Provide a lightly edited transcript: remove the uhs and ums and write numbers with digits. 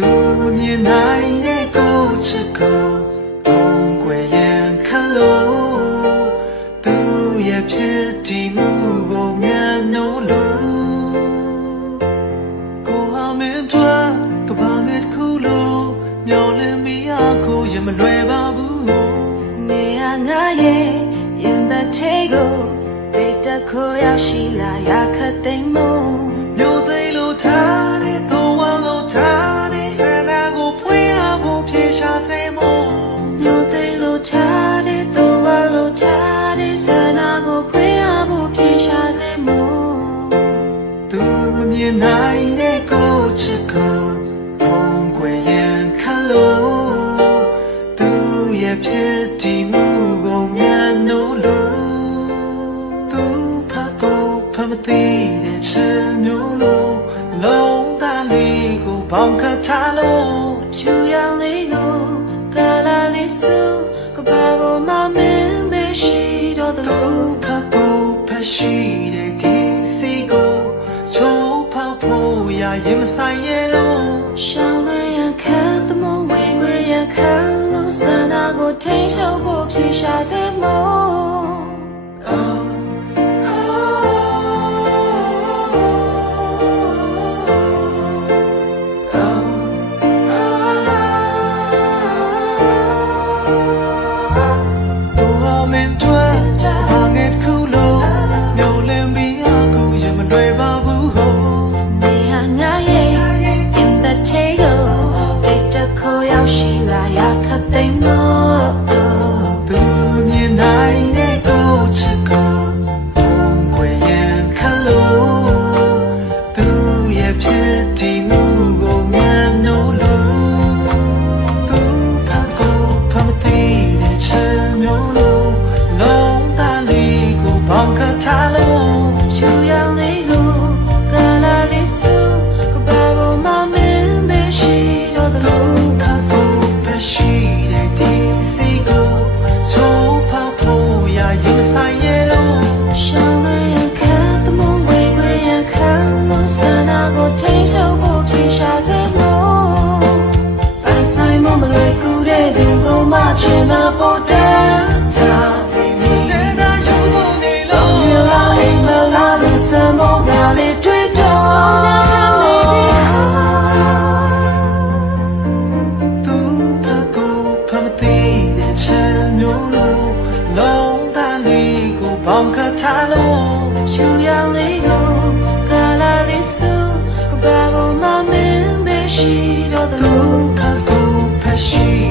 သူမမြင်နိုင်တဲ့ကိုယ်ချစ်ကိုဘုံကွယ်ရန်ခတ်လို့သူရဲ့ဖြစ်တည်မှုကိုမျက်နှာလို့ကိုဟာမင်းထွန်းကဘာနဲ့ခုလို့မျောလင်းမိကိုရမလွယ်ပါဘူးနေရငါရဲ့ရင်ဘတ်သေးကိုတိတ်တခိုးရောက်ရှိလာရခတ်သိမ်းမို့မျိုးသိလို့ထားတဲ့သောဝါလို့ထားတဲ့ဆန္ဒကိုဖွင့်ရဖို့ဖြေရှာစေမို့မျိုးသိလို့ထားတဲ့သောဝါလို့ထားတဲ့ဆန္ဒကိုဖွင့်ရဖို့ဖြေရှာစေမို့သူမမြင်နိုင်တဲ့ကိုယ်ချစ်ကိုဘုံကွယ်ရန်ခတ်လို့သူရဲ့ဖြစ်တည်မှုကိုမျက်နှာလို့သူဖတ်ကိုဖတ်မသိတဲ့ချင်မျိုးလို့လုံးသားလေးကိုပေါင်ခတ်ထားလို့ဖြူရောင်လေးကိုကာလာလေးစုကဘာပေါ်မှာမင်းပဲရှိတော့တယ်သူဖတ်ကိုဖတ်ရှိတဲ့ဒီစီကိုချိုးဖောက်ဖို့ရရင်မဆိုင်ရဲ့လို့ရှောင်းလဲရခံသမုံဝေဝေရခံလို့ဆန္ဒကိုထိန်ချုပ်ဖို့ဖြေရှာစေမို့ရှိလာရခတ်သိမ်းမို့သူမြင်နိုင်တဲ့ကိုယ်ချစ်ကိုဘုံကွယ်ရန်ခတ်လို့သူရဲ့ဖြစ်တည်မှုကိုမျက်နှာလို့သူဖတ်ကိုဖတ်မသိတဲ့ချင်မျိုးလို့လုံးသားလေးကိုပေါင်ခတ်ထားလို့ဖြူရောင်လေးကိုကာလာလေးစုကဘာပေါ်မှာမင်းပဲရှိတော့တယ်ရှိတဲ့ဒီစီကိုချိုးဖောက်ဖို့ရရင်ဆိုင်ရဲ့လို့ရှောင်းရခံသမုံဝေဝေရခံလို့ဆန္ဒကိုထိန်ချုပ်ဖို့ဖြေရှာစေမို့ပိုင်ဆိုင်မမလွယ်ကူတဲ့ဒီကိုမှချင်တာပေါ်တန်းတာတဲ့တာယူလို့နေလို့မြလာအိမ်မလာလို့စမောငါလေးတွေ့တော့ပေါင်ခတ်ထားလို့ဖြူရောင်လေးကိုကာလာလေးစုကဘာပေါ်မှာမင်းပဲရှိတော့တယ်သူဖတ်ကိုဖတ်ရှိ